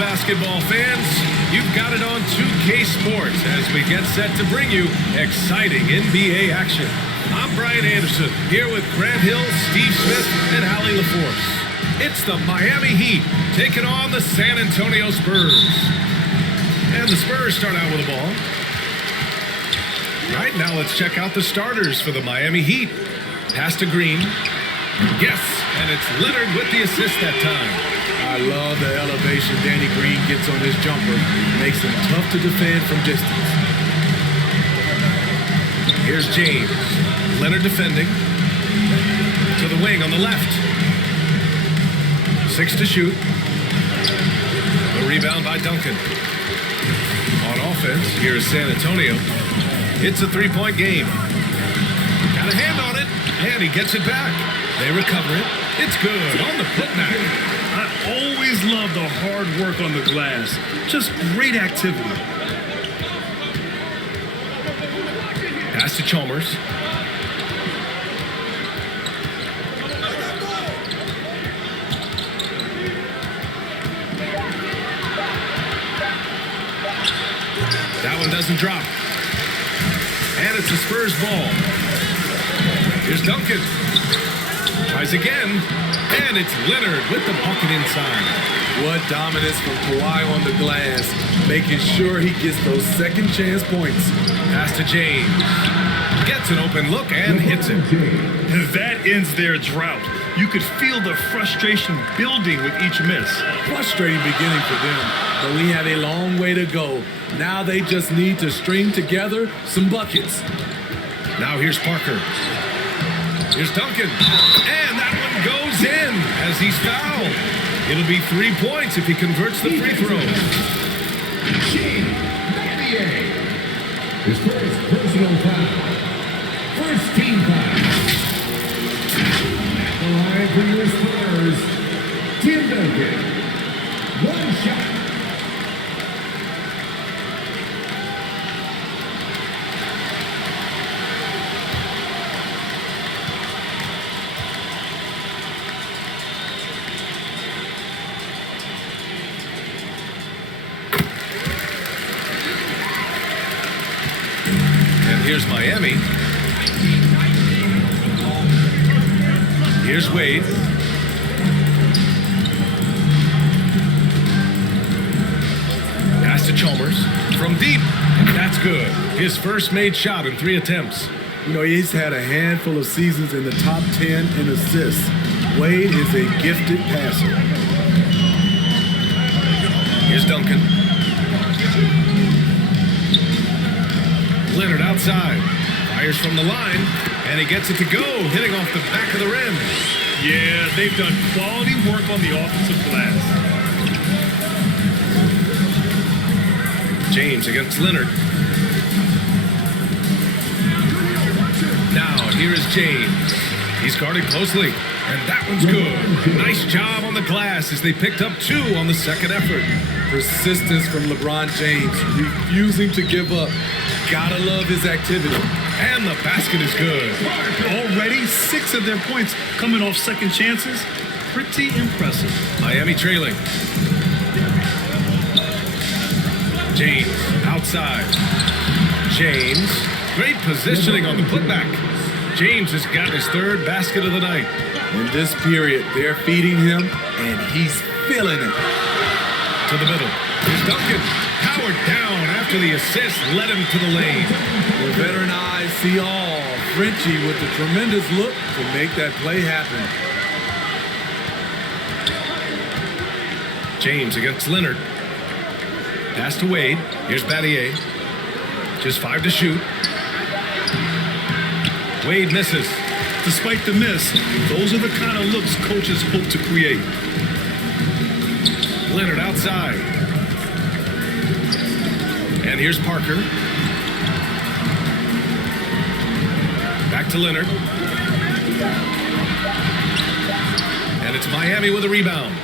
basketball fans. You've got it on 2K Sports as we get set to bring you exciting NBA action. I'm Brian Anderson, here with Grant Hill, Steve Smith, and Allie LaForce. It's the Miami Heat taking on the San Antonio Spurs. And the Spurs start out with the ball. Right now, let's check out the starters for the Miami Heat. Pass to Green. Yes, and it's Leonard with the assist that time. I love the elevation Danny Green gets on his jumper. Makes him tough to defend from distance. Here's James. Leonard defending. To the wing on the left. 6 to shoot. The rebound by Duncan. On offense, here is San Antonio. It's a three-point game. Got a hand on it, and he gets it back. They recover it. It's good on the putback. I always love the hard work on the glass. Just great activity. Pass to Chalmers. That one doesn't drop. And it's the Spurs ball. Here's Duncan. Tries again. And it's Leonard with the bucket inside. What dominance from Kawhi on the glass, making sure he gets those second chance points. Pass to James. Gets an open look and hits it. That ends their drought. You could feel the frustration building with each miss. Frustrating beginning for them, but we have a long way to go. Now they just need to string together some buckets. Now here's Parker. Here's Duncan. And that one goes in as he's fouled. It'll be 3 points if he converts the free throw. NBA. His first personal foul. First team foul. At the line for your Spurs, Tim Duncan. One shot. Here's Miami. Here's Wade. Pass to Chalmers. From deep. That's good. His first made shot in 3 attempts. You know, he's had a handful of seasons in the top 10 in assists. Wade is a gifted passer. Here's Duncan. Leonard outside. Fires from the line. And he gets it to go, hitting off the back of the rim. Yeah, they've done quality work on the offensive glass. James against Leonard. Now, here is James. He's guarded closely. And that one's good. Nice job on the glass as they picked up 2 on the second effort. Persistence from LeBron James, refusing to give up. Gotta love his activity. And the basket is good. Already 6 of their points coming off second chances. Pretty impressive. Miami trailing. James outside. James. Great positioning on the putback. James has got his 3rd basket of the night. In this period, they're feeding him, and he's feeling it. To the middle. Here's Duncan. Powered down after the assist led him to the lane. The veteran eyes see all. Frenchie with the tremendous look to make that play happen. James against Leonard. Pass to Wade. Here's Battier. Just 5 to shoot. Wade misses. Despite the miss, those are the kind of looks coaches hope to create. Leonard outside. And here's Parker. Back to Leonard. And it's Miami with a rebound.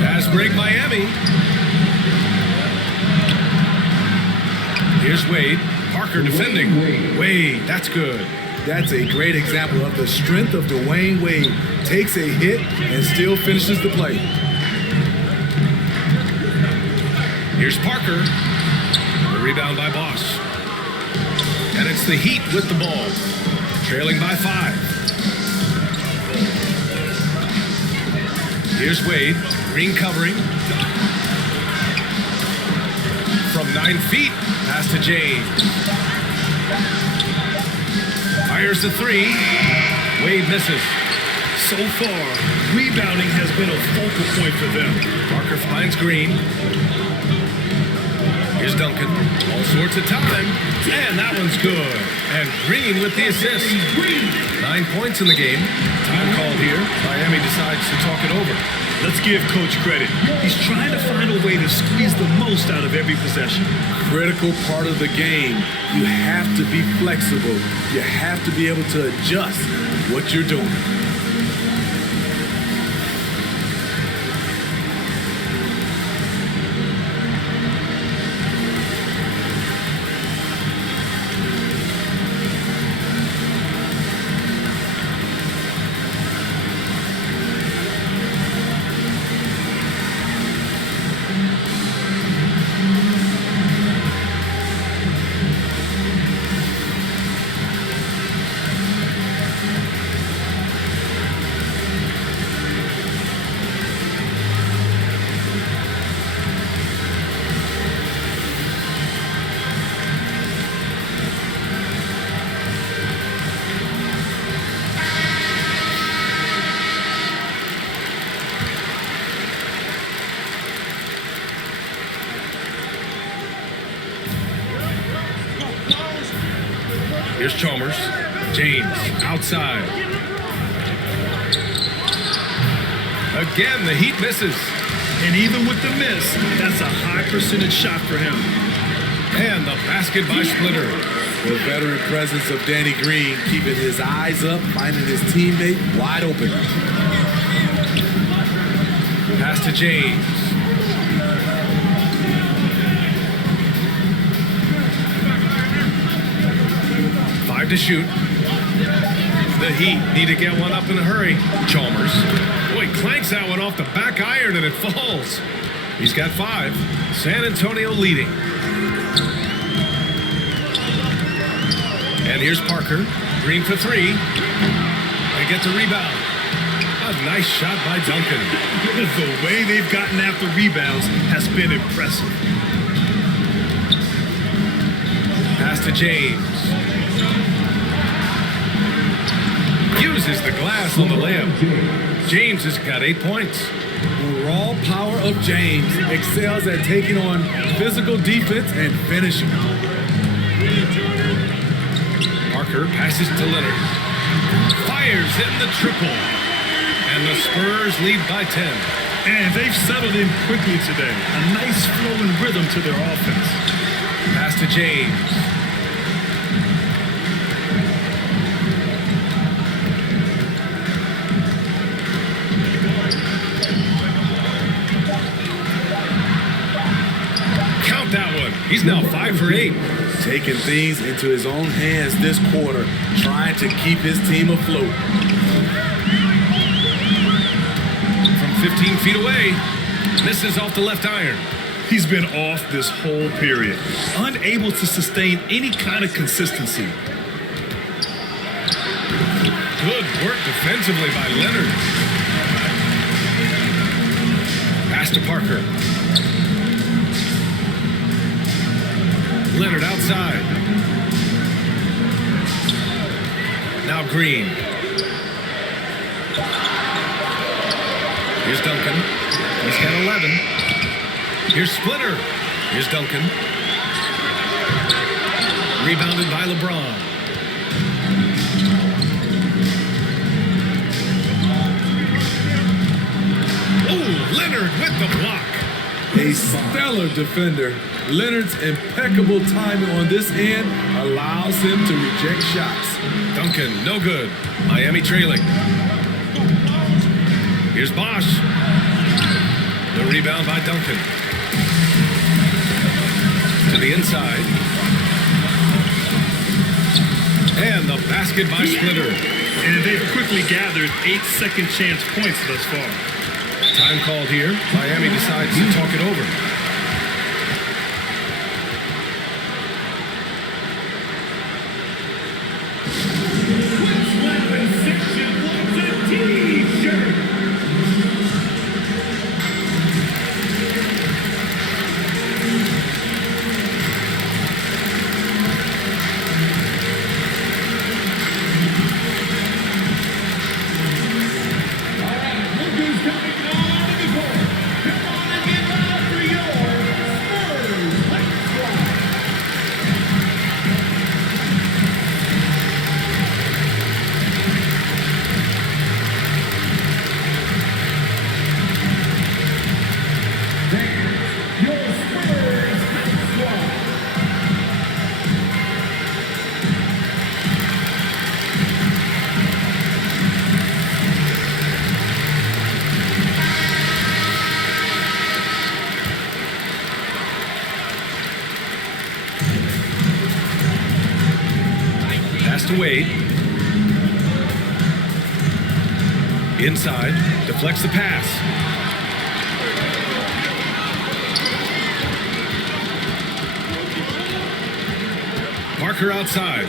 Fast break, Miami. Here's Wade. Parker defending. Wade, that's good. That's a great example of the strength of Dwayne Wade. Takes a hit and still finishes the play. Here's Parker. The rebound by Bosch. And it's the Heat with the ball. Trailing by 5. Here's Wade. Green covering. From 9 feet. Pass to James. Fires the 3. Wade misses. So far, rebounding has been a focal point for them. Parker finds Green. Here's Duncan. All sorts of time. And that one's good. And Green with the assist. 9 points in the game. Time called here. Miami decides to talk it over. Let's give Coach credit. He's trying to find a way to squeeze the most out of every possession. Critical part of the game. You have to be flexible. You have to be able to adjust what you're doing. Here's Chalmers. James outside. Again, the Heat misses. And even with the miss, that's a high percentage shot for him. And the basket by Splitter. The veteran presence of Danny Green, keeping his eyes up, finding his teammate wide open. Pass to James. To shoot. The Heat need to get one up in a hurry. Chalmers. Boy, clanks that one off the back iron and it falls. He's got 5. San Antonio leading. And here's Parker. Green for 3. They get the rebound. A nice shot by Duncan. The way they've gotten after rebounds has been impressive. Pass to James. Uses the glass on the layup. James has got 8 points. The raw power of James excels at taking on physical defense and finishing. Parker passes to Leonard. Fires in the triple. And the Spurs lead by 10. And they've settled in quickly today. A nice flowing rhythm to their offense. Pass to James. He's now 5 for 8. Taking things into his own hands this quarter, trying to keep his team afloat. From 15 feet away, misses off the left iron. He's been off this whole period, unable to sustain any kind of consistency. Good work defensively by Leonard. Pass to Parker. Leonard outside. Now Green. Here's Duncan. He's got 11. Here's Splitter. Here's Duncan. Rebounded by LeBron. Oh, Leonard with the block. A stellar defender. Leonard's impeccable timing on this end allows him to reject shots. Duncan, no good. Miami trailing. Here's Bosch. The rebound by Duncan. To the inside. And the basket by Splitter. And they've quickly gathered 8 second chance points thus far. Time called here. Miami decides to talk it over. Pass to Wade. Inside. Deflects the pass. Parker outside.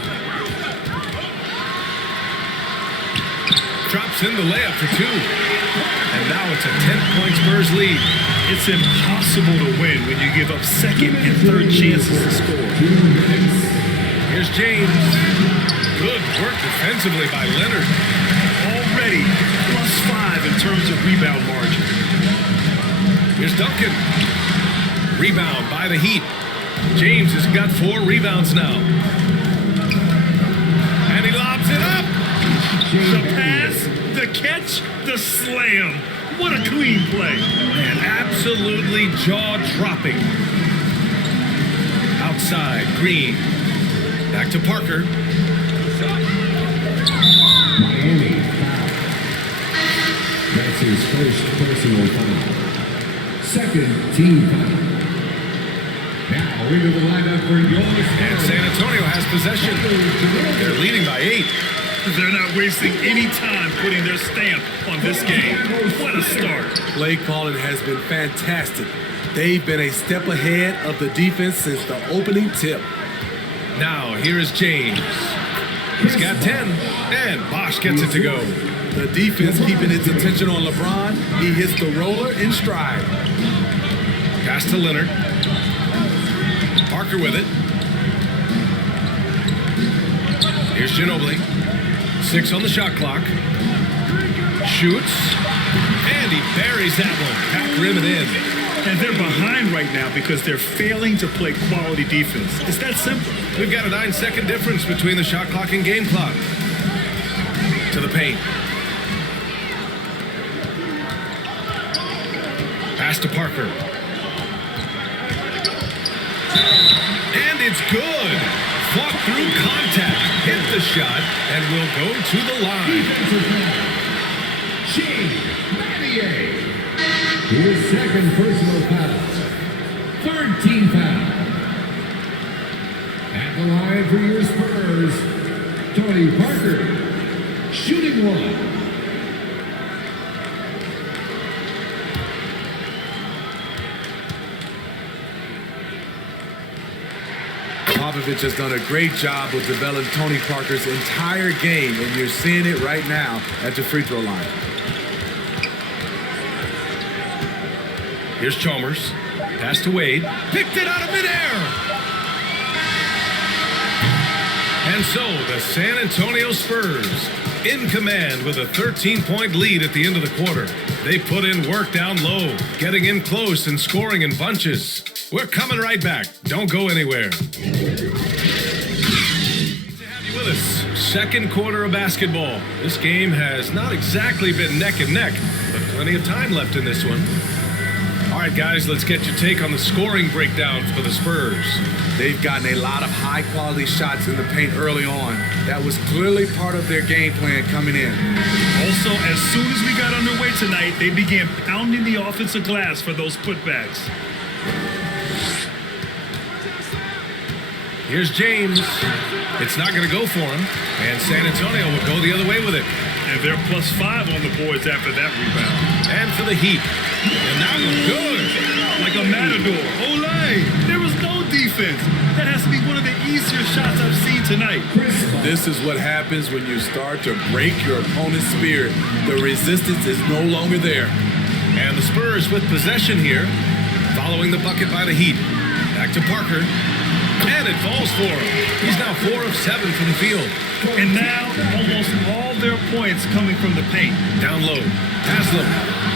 Drops in the layup for 2. And now it's a 10-point Spurs lead. It's impossible to win when you give up second and third chances to score. Here's James. Good work defensively by Leonard. Already +5 in terms of rebound margin. Here's Duncan. Rebound by the Heat. James has got 4 rebounds now. And he lobs it up. The pass, the catch, the slam. What a clean play. And absolutely jaw-dropping. Outside, Green. Back to Parker. Miami foul. That's his first personal foul. Second team foul. Now into the lineup for your And San Antonio has possession. They're leading by 8. They're not wasting any time putting their stamp on this game. What a start. Play calling has been fantastic. They've been a step ahead of the defense since the opening tip. Now, here is James. He's got 10, and Bosch gets it to go. The defense keeping its attention on LeBron. He hits the roller in stride. Pass to Leonard. Parker with it. Here's Ginobili. 6 on the shot clock. Shoots. And he buries that one. Back rim and in. And they're behind right now because they're failing to play quality defense. It's that simple. We've got a 9-second difference between the shot clock and game clock. To the paint. Pass to Parker. And it's good. Fought through contact. Hit the shot and will go to the line. His second personal foul. Third team foul. At the line for your Spurs, Tony Parker, shooting 1. Popovich has done a great job of developing Tony Parker's entire game, and you're seeing it right now at the free throw line. Here's Chalmers. Pass to Wade. Picked it out of midair. And so the San Antonio Spurs in command with a 13-point lead at the end of the quarter. They put in work down low, getting in close and scoring in bunches. We're coming right back. Don't go anywhere. Great to have you with us. Second quarter of basketball. This game has not exactly been neck and neck, but plenty of time left in this one. All right, guys, let's get your take on the scoring breakdown for the Spurs. They've gotten a lot of high-quality shots in the paint early on. That was clearly part of their game plan coming in. Also, as soon as we got underway tonight, they began pounding the offensive glass for those putbacks. Here's James. It's not going to go for him, and San Antonio will go the other way with it. And they're +5 on the boards after that rebound. And for the Heat. And that one good. Like a matador. Olay! There was no defense. That has to be one of the easier shots I've seen tonight. This is what happens when you start to break your opponent's spirit. The resistance is no longer there. And the Spurs with possession here, following the bucket by the Heat. Back to Parker. And it falls for him. He's now 4 of 7 from the field. And now, almost all their points coming from the paint. Down low. Haslam.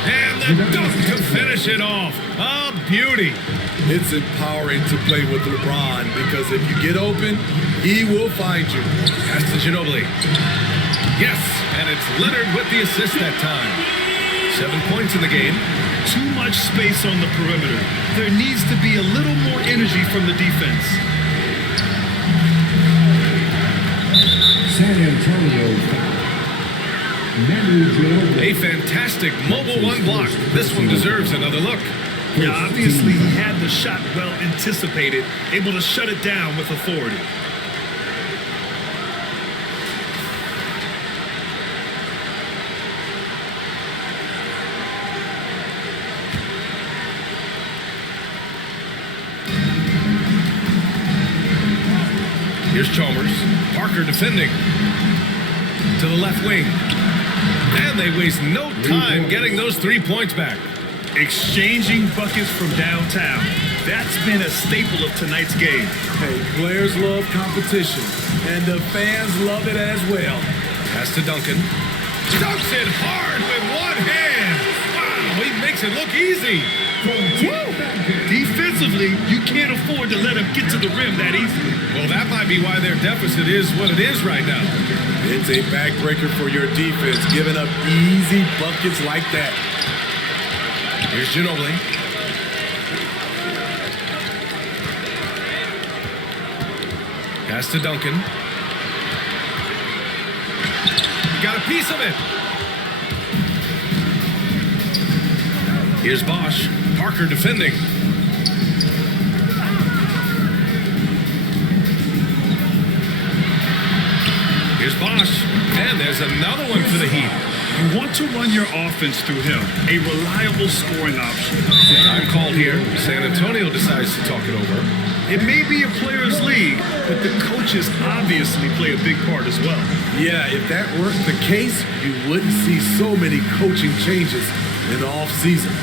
And the dunk to finish it off. A beauty. It's empowering to play with LeBron because if you get open, he will find you. Pass to Ginobili. Yes, and it's Leonard with the assist that time. 7 points in the game. Too much space on the perimeter. There needs to be a little more energy from the defense. San Antonio foul. A fantastic mobile one block. This one deserves another look. Yeah, obviously he had the shot well anticipated, able to shut it down with authority. Here's Chalmers. Parker defending. To the left wing. And they waste no time getting those 3 points back. Exchanging buckets from downtown. That's been a staple of tonight's game. Hey, players love competition, and the fans love it as well. Pass to Duncan. Dunks it hard with one hand. Wow, he makes it look easy. Defensively, you can't afford to let him get to the rim that easily. Well, that might be why their deficit is what it is right now. It's a backbreaker for your defense, giving up easy buckets like that. Here's Ginobili. Pass to Duncan. He got a piece of it. Here's Bosch. Parker defending. Here's Bosch. And there's another one for the Heat. You want to run your offense through him. A reliable scoring option. Time called here. San Antonio decides to talk it over. It may be a players' league, but the coaches obviously play a big part as well. Yeah, if that weren't the case, you wouldn't see so many coaching changes in the offseason.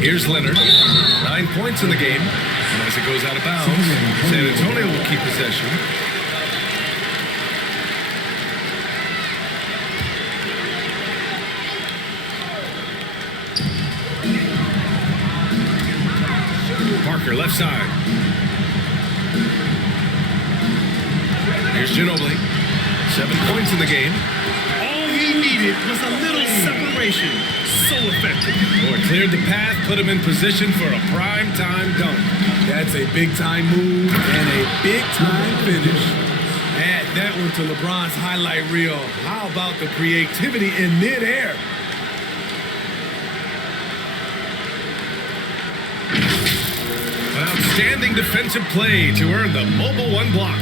Here's Leonard. 9 points in the game. And as it goes out of bounds, San Antonio will keep possession. Parker, left side. Here's Ginobili. 7 points in the game. All he needed was a little separation. So effective. Boy, cleared the path, put him in position for a prime-time dunk. That's a big-time move and a big-time finish. Add that one to LeBron's highlight reel. How about the creativity in midair? Outstanding defensive play to earn the mobile one block.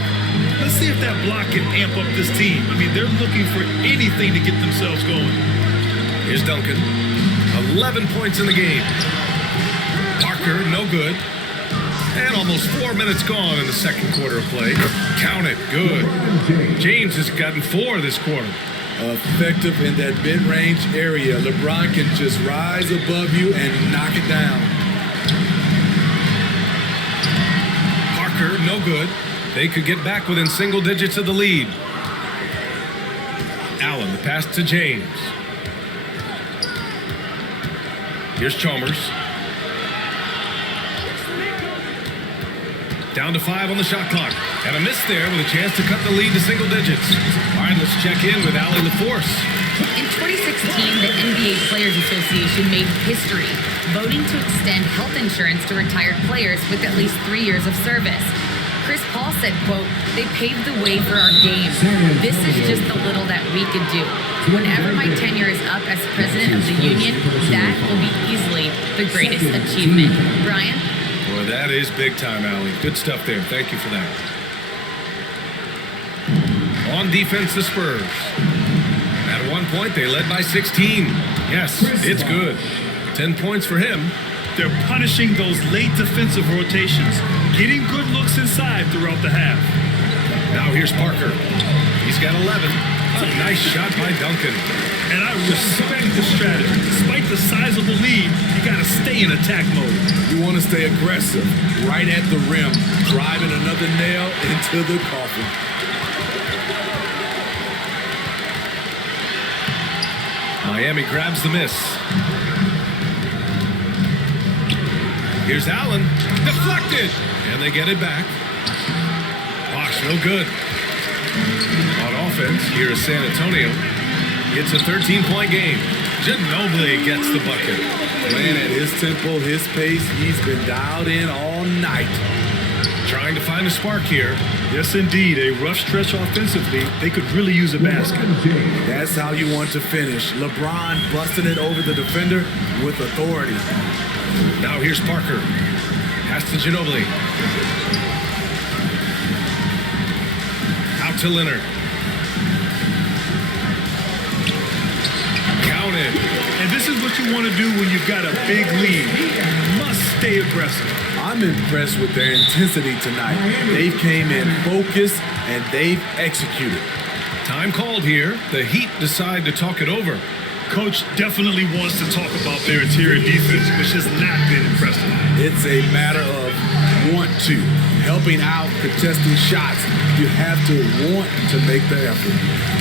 Let's see if that block can amp up this team. I mean, they're looking for anything to get themselves going. Here's Duncan. 11 points in the game. Parker, no good. And almost 4 minutes gone in the second quarter of play. Count it, good. James has gotten 4 this quarter. Effective in that mid-range area. LeBron can just rise above you and knock it down. Parker, no good. They could get back within single digits of the lead. Allen, the pass to James. Here's Chalmers. Down to 5 on the shot clock. And a miss there with a chance to cut the lead to single digits. All right, let's check in with Allie LaForce. In 2016, the NBA Players Association made history, voting to extend health insurance to retired players with at least 3 years of service. Chris Paul said, quote, "They paved the way for our game. This is just the little that we could do. Whenever my tenure is up as president of the union, that will be easily the greatest achievement." Brian? Boy, that is big time, Allie. Good stuff there. Thank you for that. On defense, the Spurs. At one point, they led by 16. Yes, it's good. 10 points for him. They're punishing those late defensive rotations, getting good looks inside throughout the half. Now here's Parker. He's got 11. A nice shot by Duncan. And I respect the strategy. Despite the sizable lead, you got to stay in attack mode. You want to stay aggressive, right at the rim, driving another nail into the coffin. Miami grabs the miss. Here's Allen. Deflected. And they get it back. Bosh, no good. On offense, here is San Antonio. It's a 13-point game. Ginobili gets the bucket. Playing at his tempo, his pace. He's been dialed in all night. Trying to find a spark here. Yes, indeed. A rough stretch offensively. They could really use a basket. That's how you want to finish. LeBron busting it over the defender with authority. Now here's Parker. Pass to Ginobili. Out to Leonard. Counted. And this is what you want to do when you've got a big lead. You must stay aggressive. I'm impressed with their intensity tonight. They came in focused and they've executed. Time called here. The Heat decide to talk it over. Coach definitely wants to talk about their interior defense, which has not been impressive. It's a matter of want to. Helping out, contesting shots. You have to want to make the effort.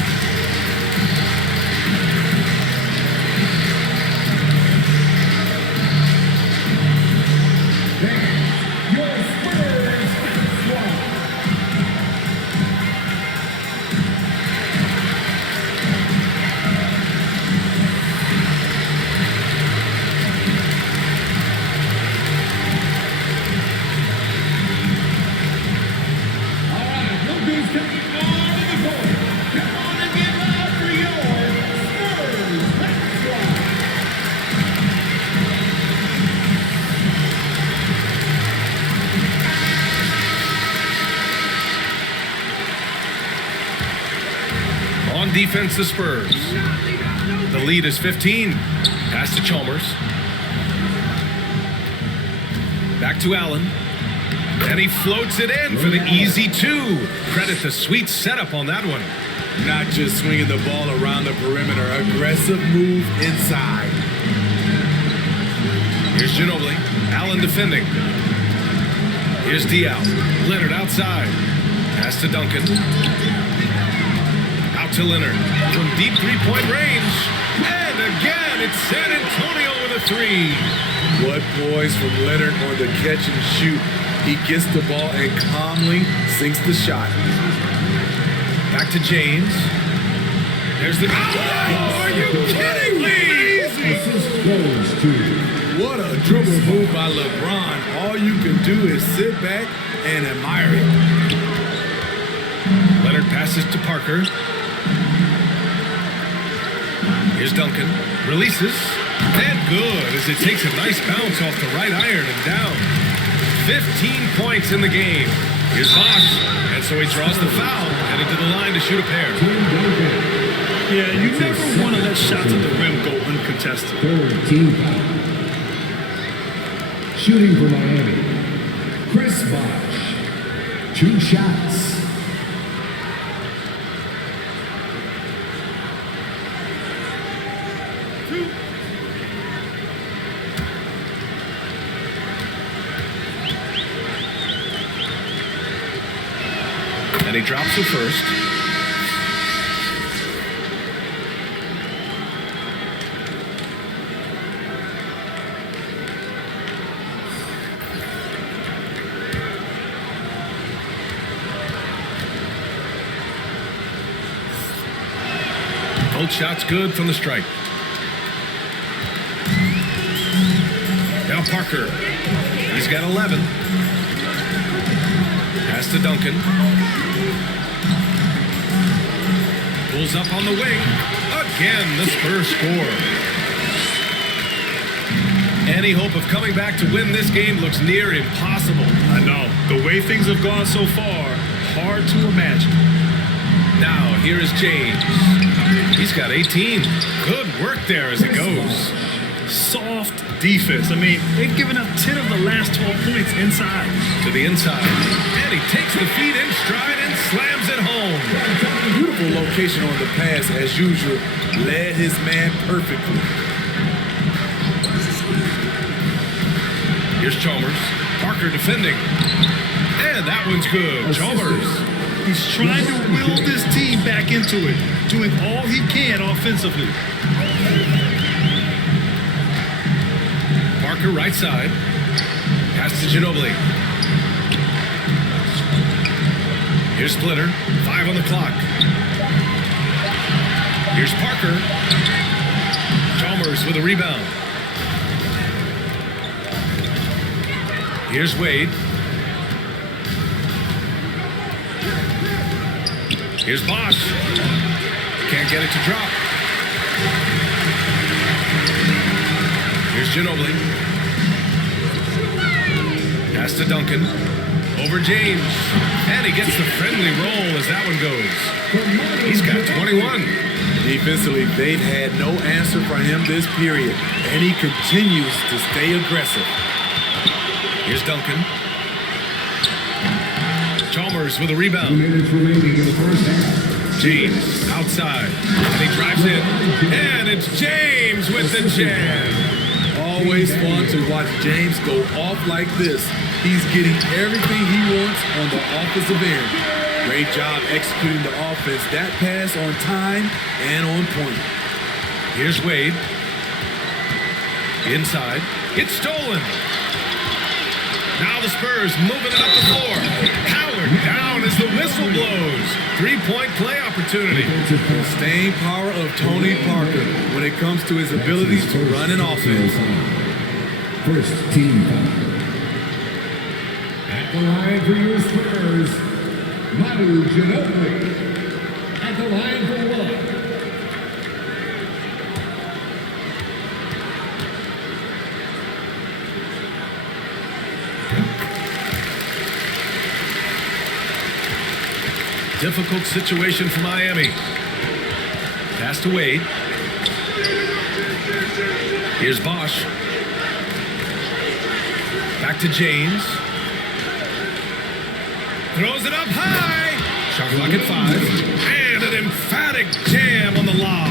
On defense, the Spurs. The lead is 15. Pass to Chalmers. Back to Allen. And he floats it in for the easy two. Credit the sweet setup on that one. Not just swinging the ball around the perimeter. Aggressive move inside. Here's Ginobili. Allen defending. Here's Diaw. Leonard outside. Pass to Duncan. Out to Leonard. From deep three-point range. And again, it's San Antonio with a three. What poise from Leonard on the catch and shoot. He gets the ball and calmly sinks the shot. Back to James. There's the... Oh, are you kidding me? Assist goes to What a dribble move by LeBron. All you can do is sit back and admire it. Leonard passes to Parker. Here's Duncan. Releases. And good as it takes a nice bounce off the right iron and down. 15 points in the game. Here's Bosh. And so he draws the foul. Headed to the line to shoot a pair. Yeah, you never want to let shots at the rim go uncontested. third team foul. Shooting for Miami, Chris Bosh. 2 shots. And he drops it first. Both shots good from the stripe. Now Parker. He's got 11. Pass to Duncan. Pulls up on the wing. Again, the Spurs score. Any hope of coming back to win this game looks near impossible. I know. The way things have gone so far, hard to imagine. Now, here is James. He's got 18. Good work there as it goes. Soft defense. I mean, they've given up 10 of the last 12 points inside. To the inside. And he takes the feet in stride and slams it home. Beautiful location on the pass as usual. Led his man perfectly. Here's Chalmers. Parker defending. And that one's good. Chalmers. He's trying to will this team back into it, doing all he can offensively. Parker right side. Pass to Ginobili. Here's Splitter. 5 on the clock. Here's Parker. Chalmers with a rebound. Here's Wade. Here's Bosch. Can't get it to drop. Here's Ginobili. Pass to Duncan. Over James. And he gets the friendly roll as that one goes. He's got 21. Defensively, they've had no answer for him this period, and he continues to stay aggressive. Here's Duncan. Chalmers with a rebound. 2 minutes remaining in the first half. James outside. And he drives in. And it's James with the jam. Always fun to watch James go off like this. He's getting everything he wants on the offensive end. Great job executing the offense. That pass on time and on point. Here's Wade. Inside. It's stolen. Now the Spurs moving it up the floor. Howard down as the whistle blows. 3-point play opportunity. The staying power of Tony Parker when it comes to his ability to run an offense. First team foul. At the line for your Spurs, Manu Ginobili. At the line for one. Difficult situation for Miami. Pass to Wade. Here's Bosch. Back to James. Throws it up high. Shot clock at 5. And an emphatic jam on the lob.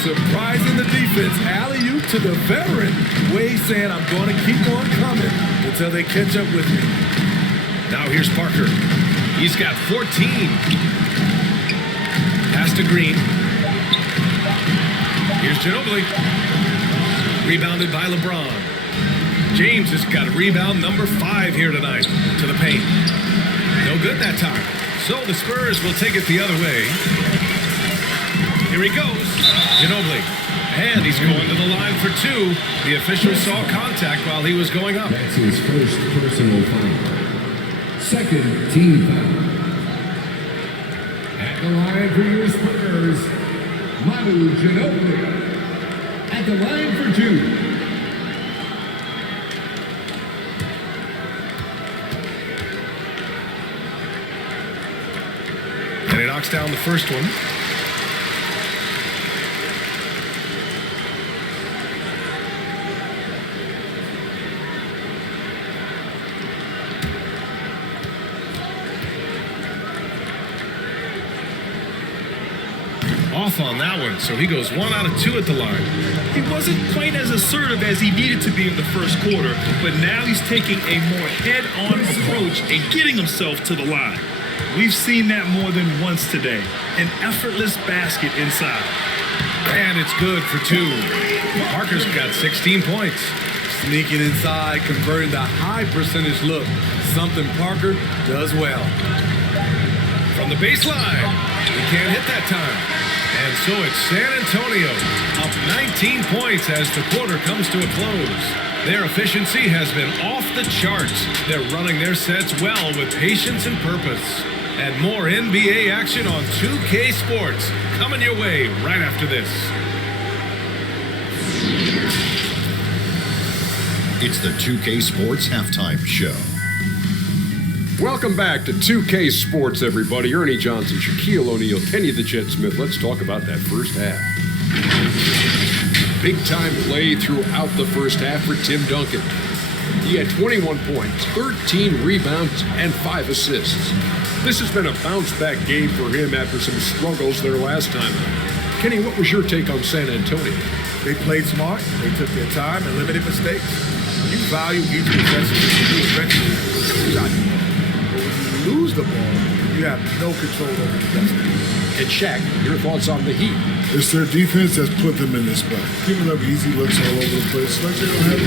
Surprising the defense. Alley-oop to the veteran. Wade saying, I'm going to keep on coming until they catch up with me. Now here's Parker. He's got 14. Pass to Green. Here's Ginobili. Rebounded by LeBron. James has got a rebound number 5 here tonight to the paint. No good that time. So the Spurs will take it the other way. Here he goes. Ginobili. And he's going to the line for 2. The official saw contact while he was going up. That's his first personal foul. Second team foul. At the line for your Spurs, Manu Ginobili. At the line for 2. And he knocks down the first one. Off on that one, so he goes 1 out of 2 at the line. He wasn't quite as assertive as he needed to be in the first quarter, but now he's taking a more head-on approach and getting himself to the line. We've seen that more than once today. An effortless basket inside. And it's good for 2. Parker's got 16 points. Sneaking inside, converting the high percentage look. Something Parker does well. From the baseline. He can't hit that time. And so it's San Antonio up 19 points as the quarter comes to a close. Their efficiency has been off the charts. They're running their sets well with patience and purpose. And more NBA action on 2K Sports coming your way right after this. It's the 2K Sports Halftime Show. Welcome back to 2K Sports, everybody. Ernie Johnson, Shaquille O'Neal, Kenny the Jet Smith. Let's talk about that first half. Big-time play throughout the first half for Tim Duncan. He had 21 points, 13 rebounds, and 5 assists. This has been a bounce-back game for him after some struggles their last time. Kenny, what was your take on San Antonio? They played smart. They took their time and limited mistakes. You value each possession. You eventually shot. Lose the ball, you have no control over the destiny. And Shaq, your thoughts on the Heat? It's their defense that's put them in this spot. Giving up easy looks all over the place. Like they don't have a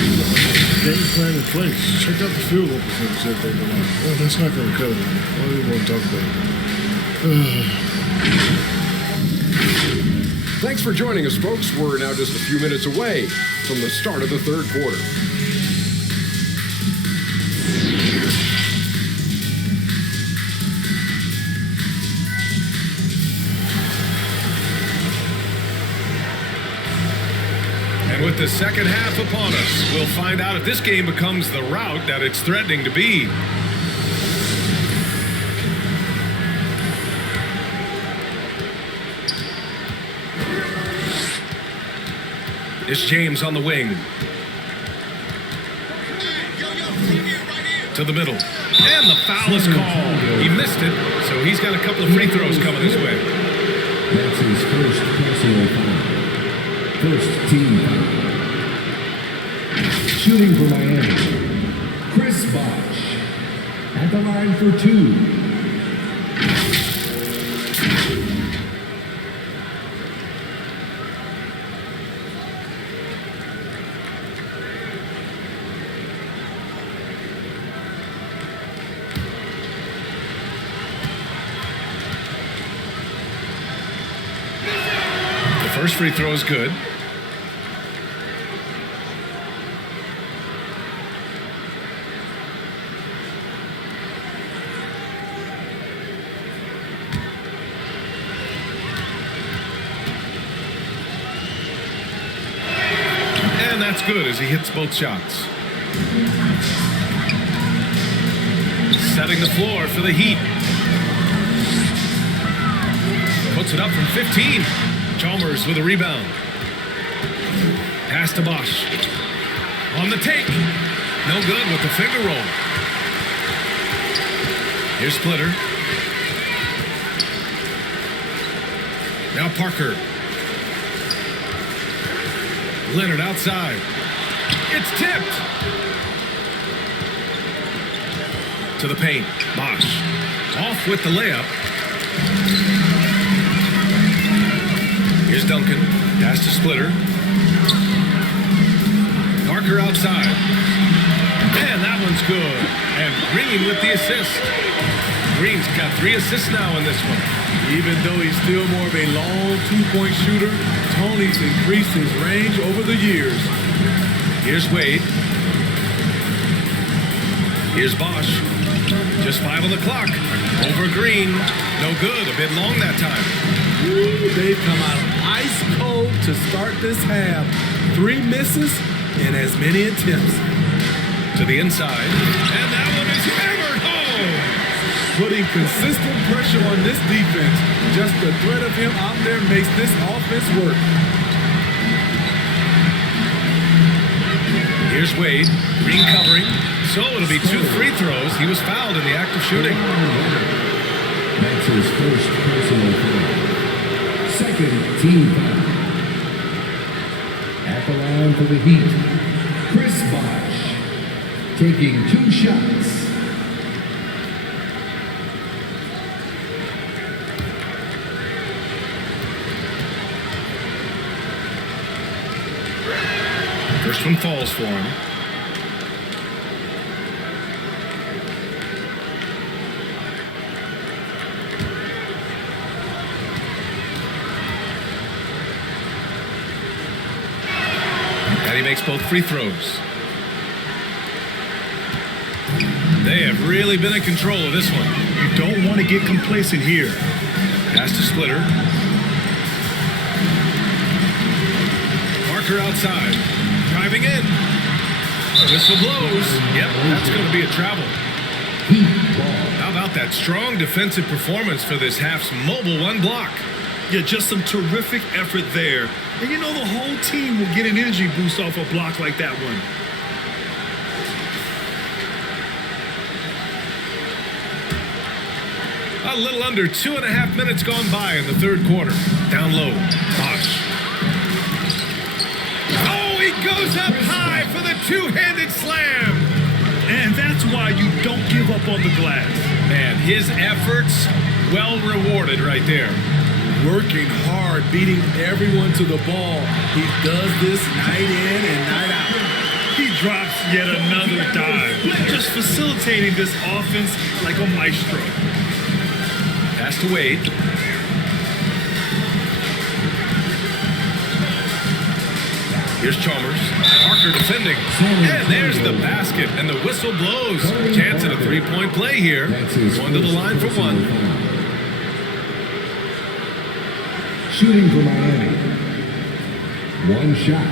game plan in place. Check out the field goal percentage that they've been on. Well, that's not going to cut it. I don't even want to talk about it. Thanks for joining us, folks. We're now just a few minutes away from the start of the third quarter. And with the second half upon us, we'll find out if this game becomes the rout that it's threatening to be. It's James on the wing. To the middle. And the foul is called. He missed it, so he's got a couple of free throws coming his way. That's his first personal foul. First team foul. Shooting for Miami, Chris Bosh. At the line for 2. First free throw is good. And that's good as he hits both shots. Setting the floor for the Heat. Puts it up from 15. Chalmers with a rebound. Pass to Bosh. On the take. No good with the finger roll. Here's Splitter. Now Parker. Leonard outside. It's tipped. To the paint. Bosh. Off with the layup. Here's Duncan. Pass to Splitter. Parker outside. And that one's good. And Green with the assist. Green's got 3 assists now in this one. Even though he's still more of a long two-point shooter, Tony's increased his range over the years. Here's Wade. Here's Bosh. Just 5 on the clock. Over Green. No good. A bit long that time. Ooh, they've come out ice cold to start this half. 3 misses and as many attempts. To the inside. And that one is hammered home. Putting consistent pressure on this defense. Just the threat of him out there makes this offense work. Here's Wade. Green covering. So it'll be 2 free throws. He was fouled in the act of shooting. That's his first personal foul. Second team foul. At the line for the Heat, Chris Bosh. Taking 2 shots. First one falls for him. And he makes both free throws. They have really been in control of this one. You don't want to get complacent here. Pass to Splitter. Parker outside. Driving in. Whistle blows. Yep, that's going to be a travel. How about that strong defensive performance for this half's mobile 1 block? Yeah, just some terrific effort there. And you know the whole team will get an energy boost off a block like that one. A little under 2.5 minutes gone by in the third quarter. Down low. Bosh. Oh, he goes up high for the 2-handed slam. And that's why you don't give up on the glass. Man, his efforts well rewarded right there. working hard, beating everyone to the ball. He does this night in and night out. He drops yet another dive, just facilitating this offense like a maestro. Pass to Wade. Here's Chalmers. Parker defending. And there's the basket, and the whistle blows. Chance at a three-point play here. Going to the line for one. Shooting for Miami. One shot.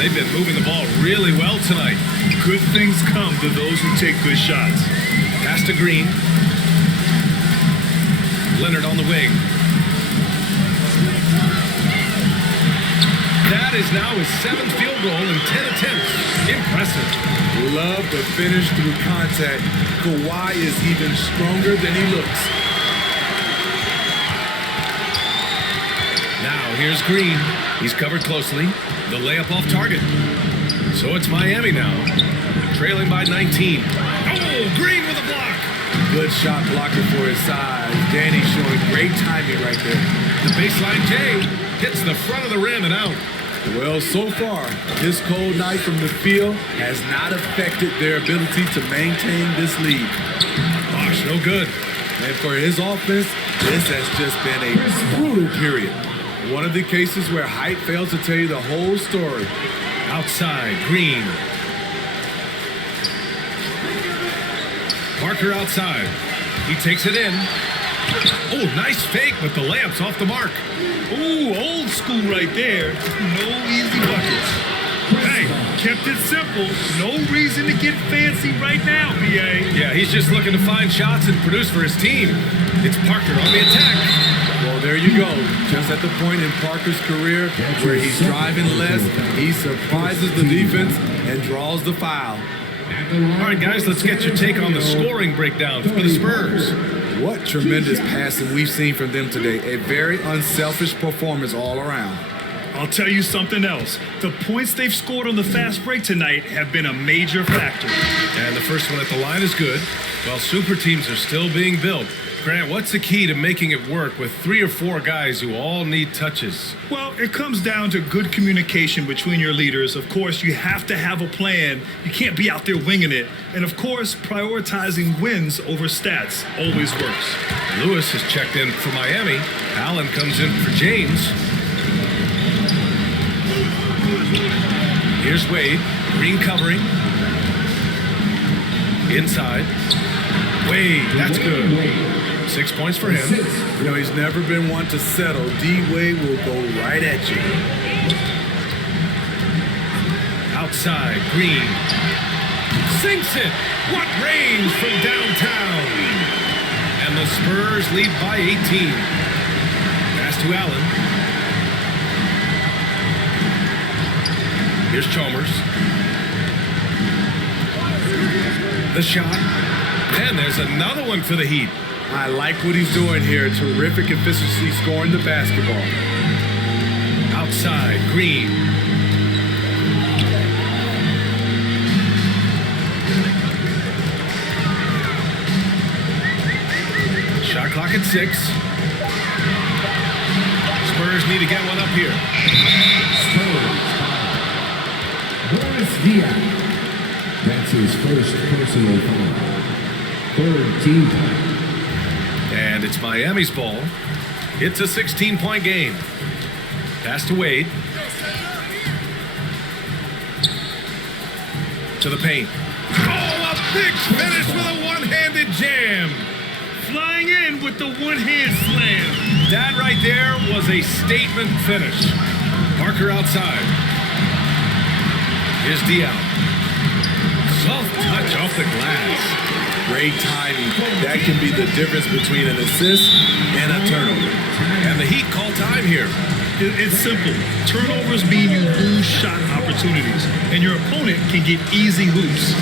They've been moving the ball really well tonight. Good things come to those who take good shots. Pass to Green. Leonard on the wing. That is now his 7th field goal in 10 attempts. Impressive. Love the finish through contact. Kawhi is even stronger than he looks. Now here's Green. He's covered closely. The layup off target. So it's Miami now, trailing by 19. Oh, Green with a block. Good shot blocker for his size. Danny showing great timing right there. The baseline J hits the front of the rim and out. Well, so far, this cold night from the field has not affected their ability to maintain this lead. Gosh, no good. And for his offense, this has just been a brutal period. One of the cases where height fails to tell you the whole story. Outside, Green. Parker outside. He takes it in. Oh, nice fake, but the layup's off the mark. Ooh, old school right there. No easy buckets. Hey, kept it simple. No reason to get fancy right now, BA. Yeah, he's just looking to find shots and produce for his team. It's Parker on the attack. Well, there you go. Just at the point in Parker's career where he's driving less, he surprises the defense and draws the foul. All right, guys, let's get your take on the scoring breakdown for the Spurs. What tremendous passing we've seen from them today. A very unselfish performance all around. I'll tell you something else. The points they've scored on the fast break tonight have been a major factor. And the first one at the line is good. While super teams are still being built. Grant, what's the key to making it work with 3 or 4 guys who all need touches? Well, it comes down to good communication between your leaders. Of course, you have to have a plan. You can't be out there winging it. And of course, prioritizing wins over stats always works. Lewis has checked in for Miami. Allen comes in for James. Here's Wade. Green covering. Inside. Wade, that's good. 6 points for him. You know, he's never been one to settle. D-Wade will go right at you. Outside, Green. Sinks it. What range from downtown. And the Spurs lead by 18. Pass to Allen. Here's Chalmers. The shot. And there's another one for the Heat. I like what he's doing here. Terrific efficiency scoring the basketball. Outside, Green. Shot clock at 6. Spurs need to get one up here. Boris Diaw. That's his first personal foul. 3rd team foul. And it's Miami's ball. It's a 16-point game. Pass to Wade. To the paint. Oh, a big finish with a one-handed jam. Flying in with the one-hand slam. That right there was a statement finish. Parker outside. Here's Diaw. Soft touch off the glass. Great timing. That can be the difference between an assist and a turnover. And the Heat call time here. It's simple. Turnovers mean you lose shot opportunities, and your opponent can get easy hoops.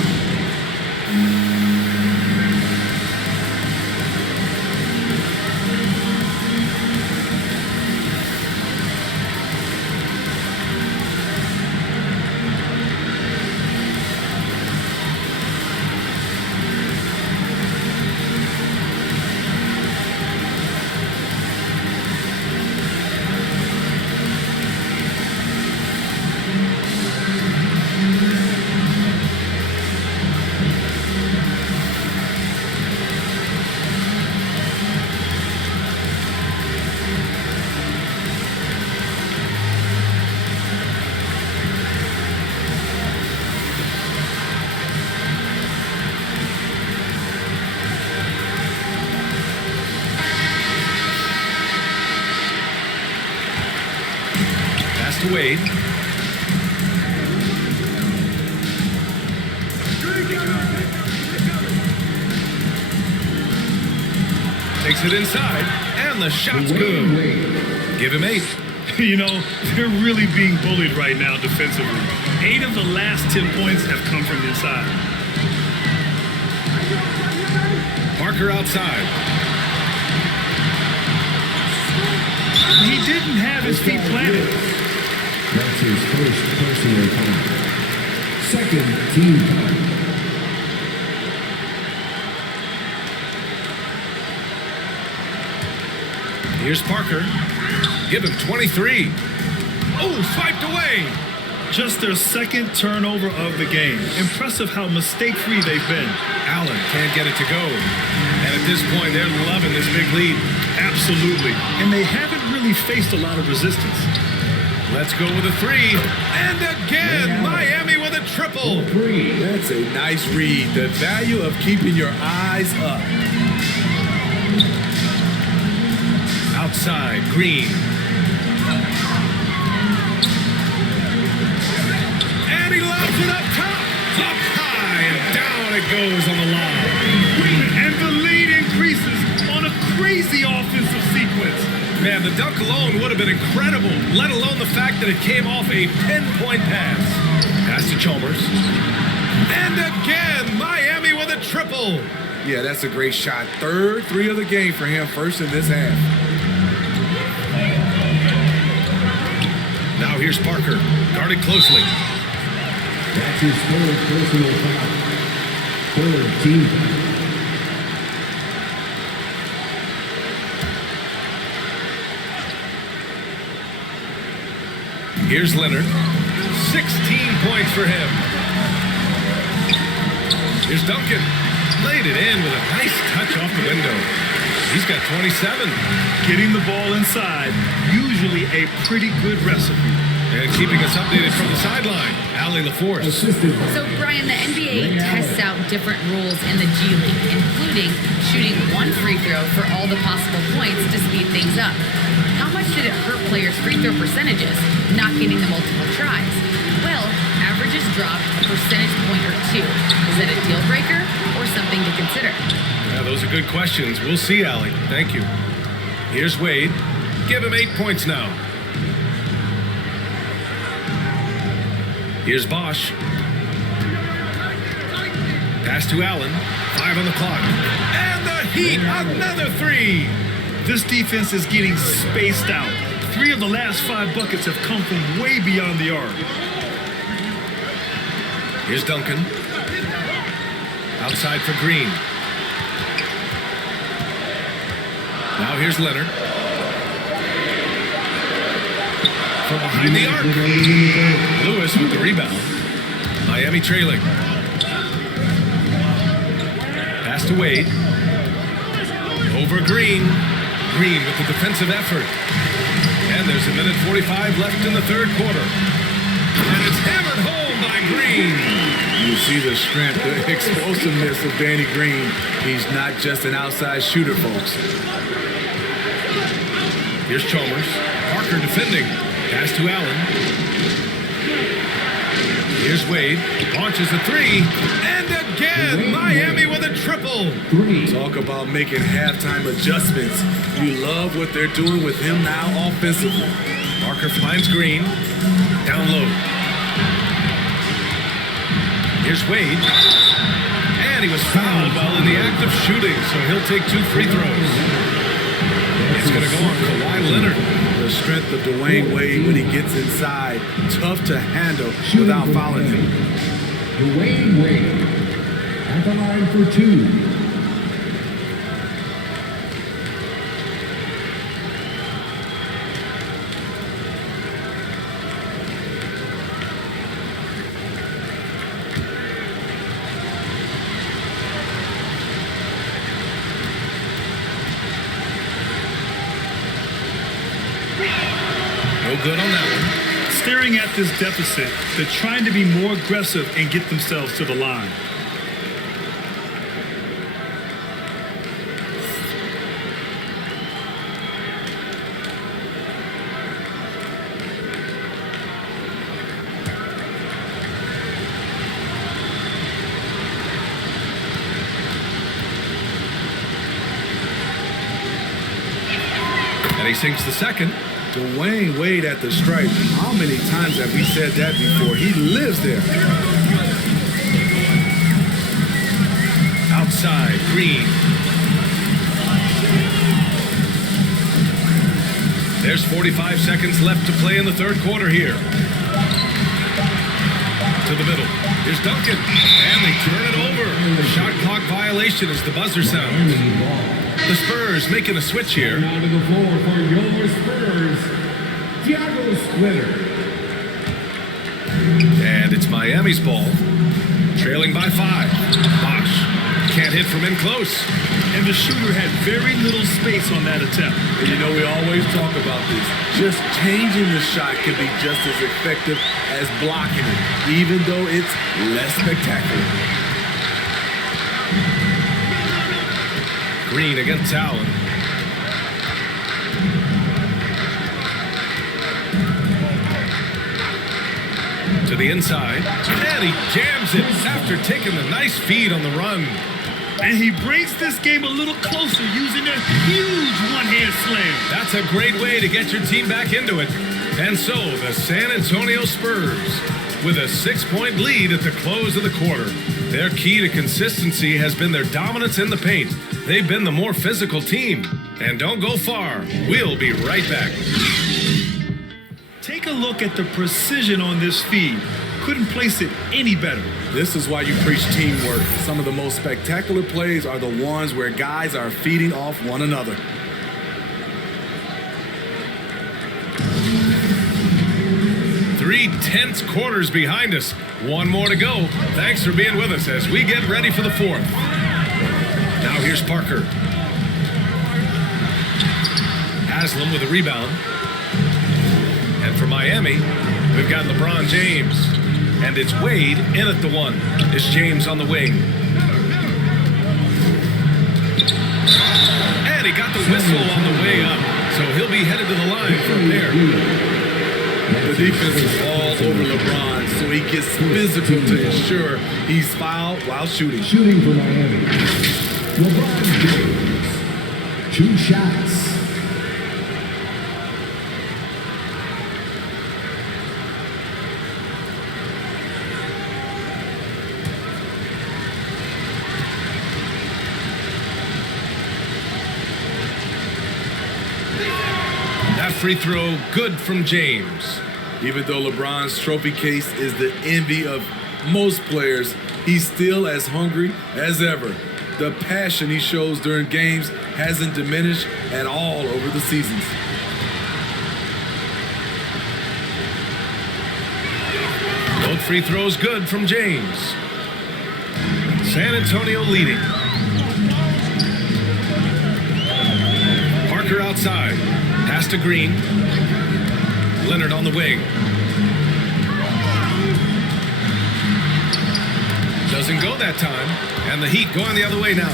Pass to Wade. Takes it inside, and the shot's good. Give him 8. You know, they're really being bullied right now defensively. 8 of the last 10 points have come from inside. Parker outside. He didn't have his feet planted. That's his first personal foul. Second team foul. Here's Parker. Give him 23. Oh, swiped away. Just their second turnover of the game. Impressive how mistake-free they've been. Allen can't get it to go. And at this point, they're loving this big lead. Absolutely. And they haven't really faced a lot of resistance. Let's go with a 3. And again, Miami with a triple. That's a nice read. The value of keeping your eyes up. Outside, Green. And he lobs it up top. Up high, and down it goes on the line. And the lead increases on a crazy offensive sequence. Man, the dunk alone would have been incredible, let alone the fact that it came off a pinpoint pass. Pass to Chalmers. And again, Miami with a triple. Yeah, that's a great shot. Third 3 of the game for him, first in this half. Now here's Parker, guarded closely. That's his third personal foul. Third team foul. Here's Leonard. 16 points for him. Here's Duncan. Laid it in with a nice touch off the window. He's got 27. Getting the ball inside, usually a pretty good recipe. And keeping us updated from the sideline, Allie LaForce. So, Brian, the NBA tests out different rules in the G League, including shooting 1 free throw for all the possible points to speed things up. How much did it hurt players' free throw percentages, not getting the multiple tries? Well, averages dropped a percentage point or 2. Is that a deal breaker or something to consider? Yeah, those are good questions. We'll see, Allie. Thank you. Here's Wade. Give him 8 points now. Here's Bosch. Pass to Allen. 5 on the clock. And the Heat, another 3. This defense is getting spaced out. 3 of the last 5 buckets have come from way beyond the arc. Here's Duncan. Outside for Green. Now here's Leonard. From behind the arc. Lewis with the rebound. Miami trailing. Pass to Wade. Over Green. Green with the defensive effort. And there's a minute 45 left in the third quarter. And it's hammered home by Green. You see the strength, the explosiveness of Danny Green. He's not just an outside shooter, folks. Here's Chalmers. Parker defending. Pass to Allen. Here's Wade. Launches a 3. And again, Miami with a triple. Talk about making halftime adjustments. You love what they're doing with him now offensively. Parker finds Green. Down low. Here's Wade. And he was fouled while in the act of shooting, so he'll take 2 free throws. It's going to go on Kawhi Leonard. The strength of Dwayne Wade when he gets inside. Tough to handle without fouling him. Dwayne Wade at the line for 2. No good on that one. Staring at this deficit, they're trying to be more aggressive and get themselves to the line. he sinks the second. Dwayne Wade at the stripe. How many times have we said that before? He lives there. Outside, Green. There's 45 seconds left to play in the third quarter here. To the middle. Here's Duncan. And they turn it over. The shot clock violation as the buzzer sounds. The Spurs making a switch here. Now to the floor for your Spurs, Thiago Splitter. And it's Miami's ball. Trailing by 5. Bosch can't hit from in close. And the shooter had very little space on that attempt. And you know, we always talk about this. Just changing the shot can be just as effective as blocking it, even though it's less spectacular. Green against Allen. To the inside. And he jams it after taking the nice feed on the run. And he brings this game a little closer using a huge one-hand slam. That's a great way to get your team back into it. And so the San Antonio Spurs with a 6-point lead at the close of the quarter. Their key to consistency has been their dominance in the paint. They've been the more physical team. And don't go far. We'll be right back. Take a look at the precision on this feed. Couldn't place it any better. This is why you preach teamwork. Some of the most spectacular plays are the ones where guys are feeding off one another. Three tense quarters behind us. One more to go. Thanks for being with us as we get ready for the fourth. Now here's Parker. Haslam with a rebound. And for Miami, we've got LeBron James. And it's Wade in at the 1. It's James on the wing. And he got the whistle on the way up. So he'll be headed to the line for a pair. The defense is all over LeBron, so he gets physical to ensure he's fouled while shooting. Shooting for Miami. LeBron James. 2 shots. Free throw good from James. Even though LeBron's trophy case is the envy of most players, he's still as hungry as ever. The passion he shows during games hasn't diminished at all over the seasons. Both free throws good from James. San Antonio leading. Parker outside. Pass to Green. Leonard on the wing. Doesn't go that time. And the Heat going the other way now.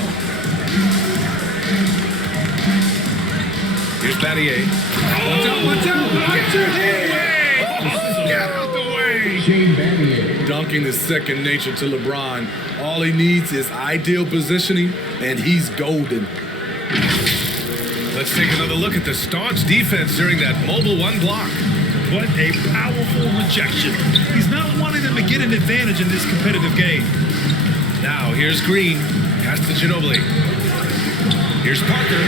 Here's Battier. Watch out! Get your head! Get out the way! Shane Battier. Dunking is second nature to LeBron. All he needs is ideal positioning, and he's golden. Let's take another look at the staunch defense during that mobile 1 block. What a powerful rejection. He's not wanting them to get an advantage in this competitive game. Now here's Green. Pass to Ginobili. Here's Parker.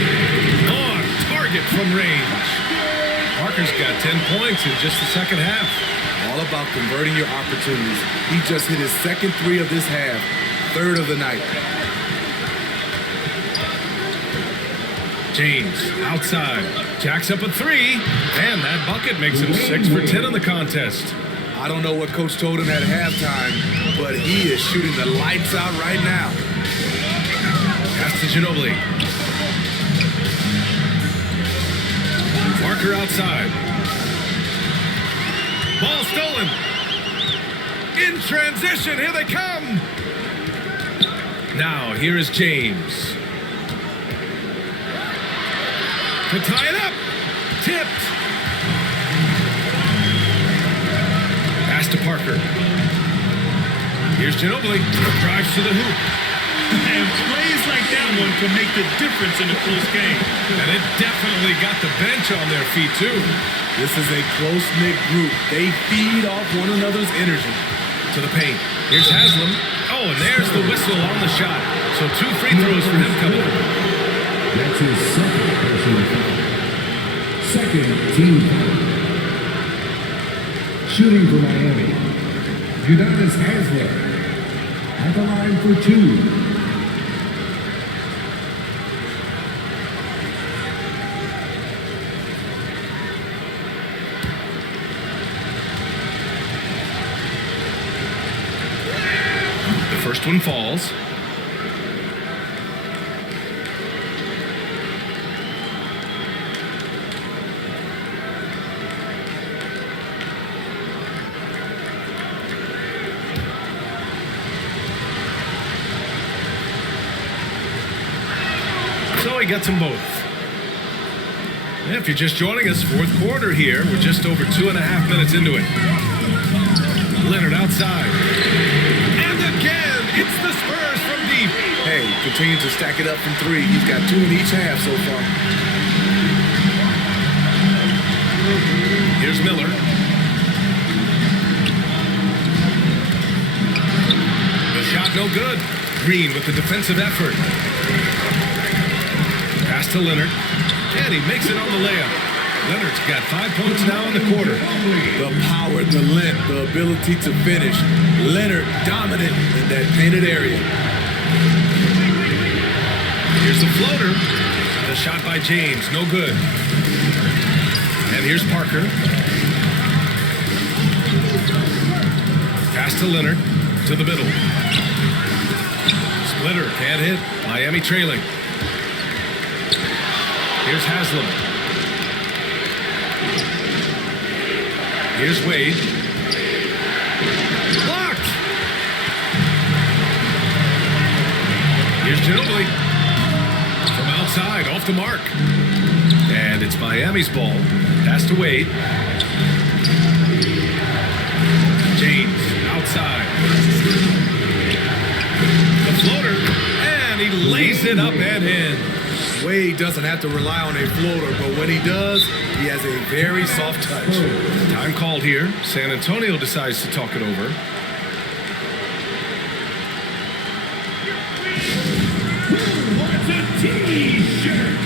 On target from range. Parker's got 10 points in just the second half. All about converting your opportunities. He just hit his second 3 of this half, 3rd of the night. James outside. Jacks up a 3. And that bucket makes him 6 for 10 in the contest. I don't know what coach told him at halftime, but he is shooting the lights out right now. Pass to Ginobili. Parker outside. Ball stolen. In transition, here they come. Now, here is James. To tie it up. Tipped. Pass to Parker. Here's Ginobili. Drives to the hoop. And plays like that one can make the difference in a close game. And it definitely got the bench on their feet, too. This is a close-knit group. They feed off one another's energy. To the paint. Here's Haslam. Oh, and there's the whistle on the shot. So 2 free throws for him coming up. That's his second personal foul. Second team foul. Shooting for Miami, Udonis Haslam at the line for 2. First one falls. So he gets them both. If you're just joining us, fourth quarter here. We're just over 2.5 minutes into it. Leonard outside. And again, it's the Spurs from deep. Hey, continue to stack it up from 3. He's got 2 in each half so far. Here's Miller. The shot no good. Green with the defensive effort. Pass to Leonard. And he makes it on the layup. Leonard's got 5 points now in the quarter. The power, the length, the ability to finish. Leonard dominant in that painted area. Here's the floater. The shot by James, no good. And here's Parker. Pass to Leonard, to the middle. Splitter, can't hit. Miami trailing. Here's Haslam. Here's Wade. Blocked! Here's Ginobili. From outside, off the mark. And it's Miami's ball. Pass to Wade. James, outside. The floater. And he lays it up and in. Wade doesn't have to rely on a floater, but when he does, he has a very soft touch. Time called here. San Antonio decides to talk it over. What's a T-shirt?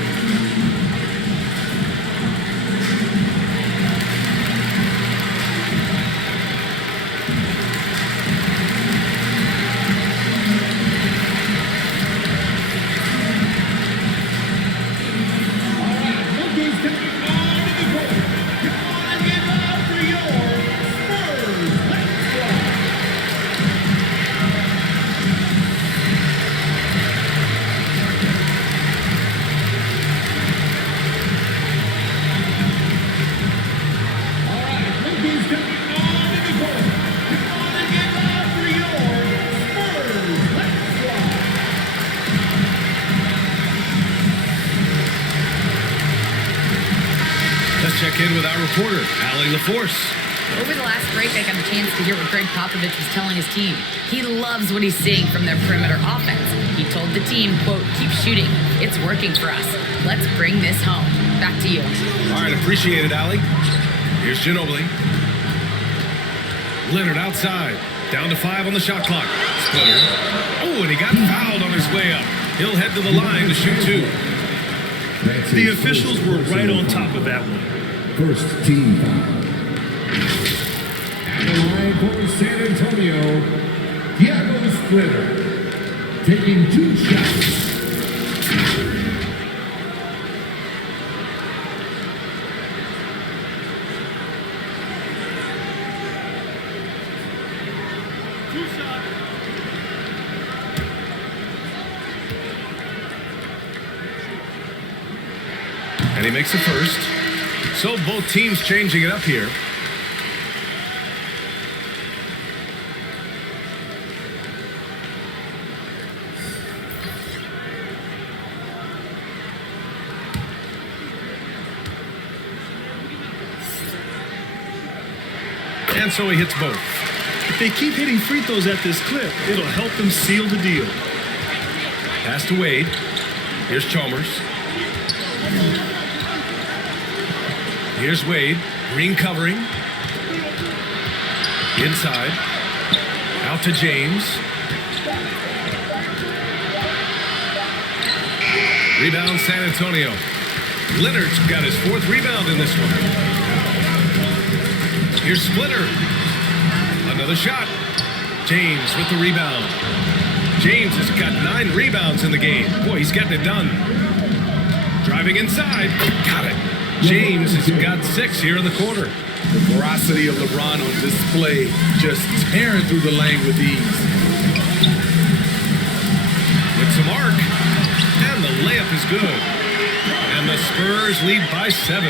Check in with our reporter, Allie LaForce. Over the last break, I got a chance to hear what Greg Popovich was telling his team. He loves what he's seeing from their perimeter offense. He told the team, quote, keep shooting. It's working for us. Let's bring this home. Back to you. All right, appreciate it, Allie. Here's Ginobili. Leonard outside. Down to 5 on the shot clock. Splitter. Oh, and he got fouled on his way up. He'll head to the line to shoot 2. The officials were right on top of that one. First team foul. At the line for San Antonio, Thiago Splitter, taking 2 shots. And he makes the first. So both teams changing it up here. And so he hits both. If they keep hitting free throws at this clip, it'll help them seal the deal. Pass to Wade. Here's Chalmers. Here's Wade. Green covering. Inside. Out to James. Rebound San Antonio. Leonard's got his 4th rebound in this one. Here's Splitter. Another shot. James with the rebound. James has got 9 rebounds in the game. Boy, he's getting it done. Driving inside. Got it. James has got 6 here in the quarter. The ferocity of LeBron on display, just tearing through the lane with ease. It's a mark. And the layup is good. And the Spurs lead by 7.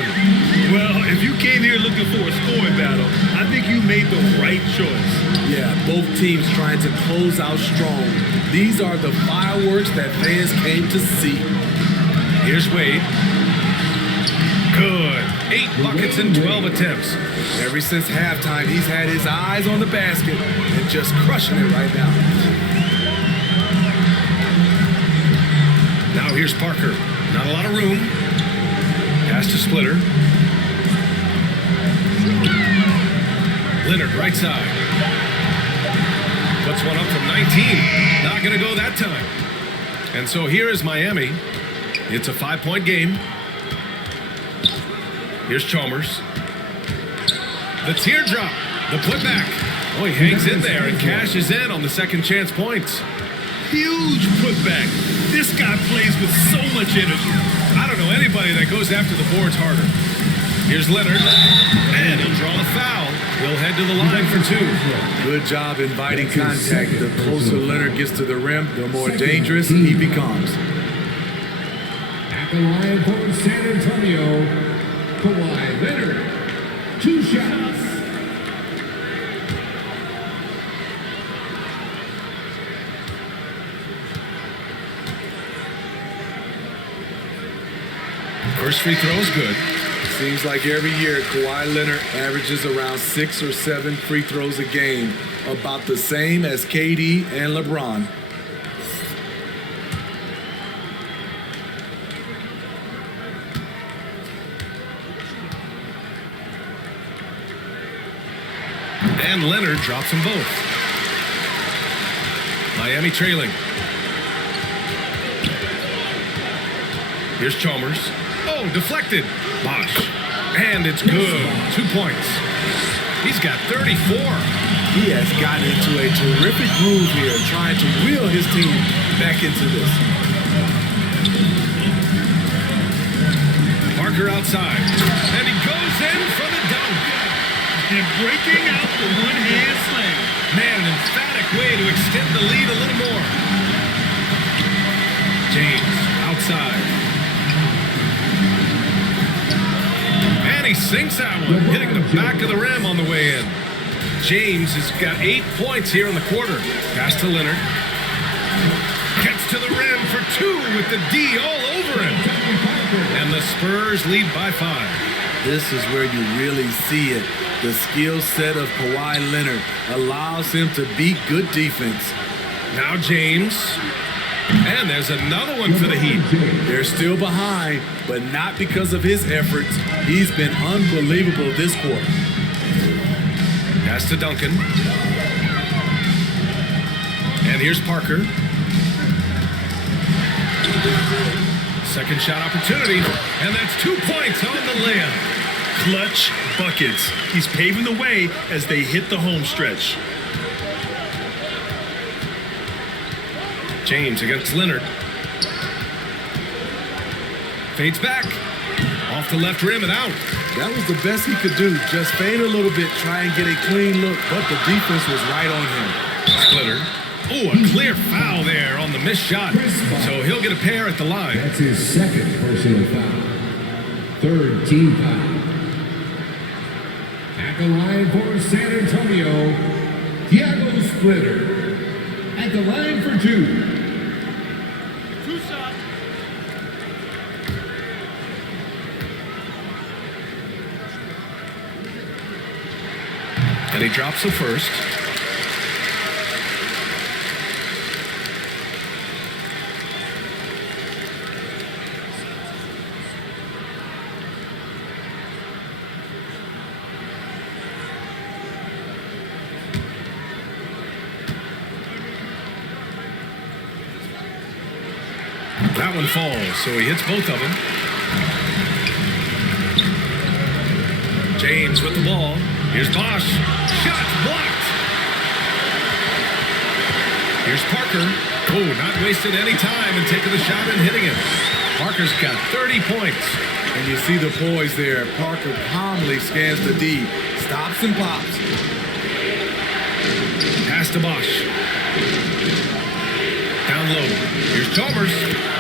Well, if you came here looking for a scoring battle, I think you made the right choice. Yeah, both teams trying to close out strong. These are the fireworks that fans came to see. Here's Wade. Good. 8 buckets in 12 attempts. Ever since halftime, he's had his eyes on the basket and just crushing it right now. Now here's Parker. Not a lot of room. Pass to Splitter. Leonard, right side. Puts one up from 19. Not going to go that time. And so here is Miami. It's a 5-point game. Here's Chalmers. The teardrop. The putback. Oh, he hangs in there and cashes in on the second chance points. Huge putback. This guy plays with so much energy. I don't know anybody that goes after the boards harder. Here's Leonard. And he'll draw the foul. He'll head to the line for 2. Good job inviting contact. The closer Leonard gets to the rim, the more dangerous he becomes. At the line for San Antonio, Kawhi Leonard. 2 shots. First free throw is good. Seems like every year Kawhi Leonard averages around 6 or 7 free throws a game, about the same as KD and LeBron. And Leonard drops them both. Miami trailing. Here's Chalmers. Oh, deflected. Bosh. And it's good. 2 points. He's got 34. He has gotten into a terrific groove here, trying to wheel his team back into this. Parker outside. And he goes in for the dunk. And breaking out the one-hand slam. Man, an emphatic way to extend the lead a little more. James outside. And he sinks that one, hitting the back of the rim on the way in. James has got 8 points here in the quarter. Pass to Leonard. Gets to the rim for 2 with the D all over him. And the Spurs lead by 5. This is where you really see it. The skill set of Kawhi Leonard allows him to beat good defense. Now James. And there's another one for the Heat. They're still behind, but not because of his efforts. He's been unbelievable this quarter. Pass to Duncan. And here's Parker. Second shot opportunity. And that's 2 points on the layup. Clutch buckets. He's paving the way as they hit the home stretch. James against Leonard. Fades back. Off the left rim and out. That was the best he could do. Just fade a little bit, try and get a clean look, but the defense was right on him. Splitter. Oh, a clear foul there on the missed shot. So he'll get a pair at the line. That's his 2nd personal foul. 3rd team foul. At the line for San Antonio, Thiago Splitter. At the line for 2. 2 shots. And he drops the first. That one falls, so he hits both of them. James with the ball. Here's Bosch. Shot blocked. Here's Parker. Oh, not wasting any time and taking the shot and hitting it. Parker's got 30 points. And you see the poise there. Parker calmly scans the D. Stops and pops. Pass to Bosch. Down low. Here's Chalmers.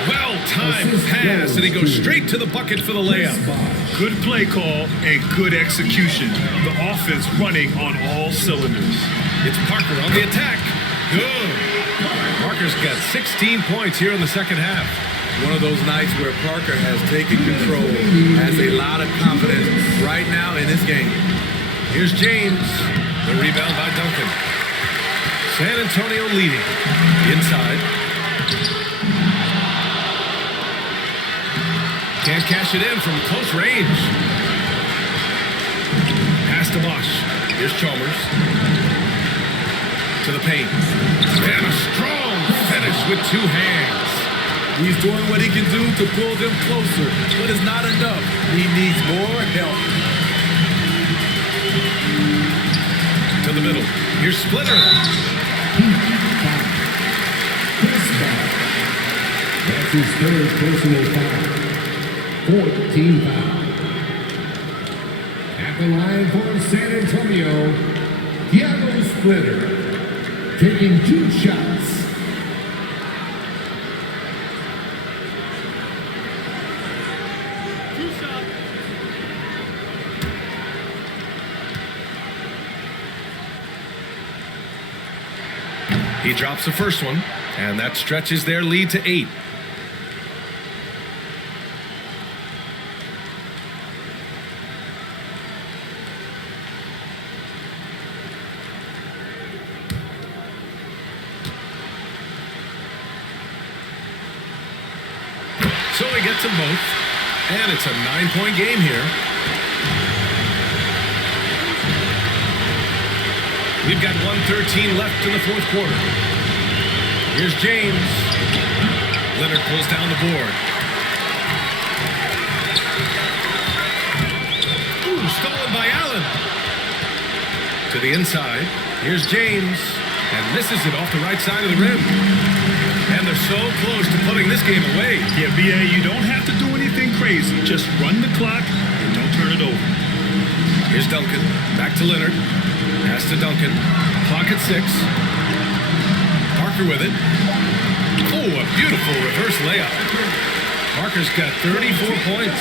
Well-timed pass, and he goes straight to the bucket for the layup. Good play call and good execution. The offense running on all cylinders. It's Parker on the attack. Good. Parker's got 16 points here in the second half. One of those nights where Parker has taken control, has a lot of confidence right now in this game. Here's James. The rebound by Duncan. San Antonio leading. Inside. Can't cash it in from close range. Pass to Bosch. Here's Chalmers. To the paint. And a strong finish with two hands. He's doing what he can do to pull them closer, but it's not enough. He needs more help. To the middle. Here's Splitter. That's his third personal foul. 14 foul. At the line for San Antonio, Thiago Splitter, taking 2 shots. He drops the first one, and that stretches their lead to 8. So he gets them both, and it's a 9-point game here. We've got 1:13 left in the fourth quarter. Here's James. Leonard pulls down the board. Ooh, stolen by Allen. To the inside. Here's James. And misses it off the right side of the rim. And they're so close to putting this game away. Yeah, BA, you don't have to do anything crazy. Just run the clock and don't turn it over. Here's Duncan. Back to Leonard. Pass to Duncan. Clock at 6. Parker with it. Oh, a beautiful reverse layup. Parker's got 34 points.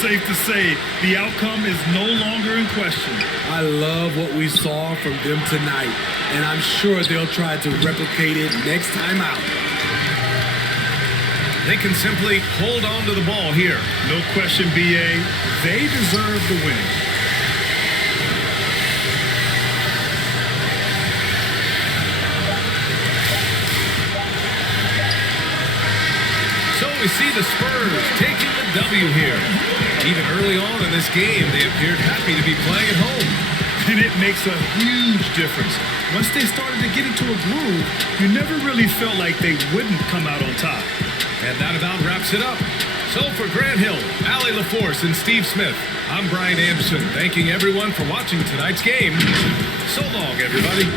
Safe to say, the outcome is no longer in question. I love what we saw from them tonight, and I'm sure they'll try to replicate it next time out. They can simply hold on to the ball here. No question, BA. They deserve the win. So we see the Spurs taking the W here. Even early on in this game, they appeared happy to be playing at home. And it makes a huge difference. Once they started to get into a groove, you never really felt like they wouldn't come out on top. And that about wraps it up. So for Grant Hill, Allie LaForce, and Steve Smith, I'm Brian Anderson, thanking everyone for watching tonight's game. So long, everybody.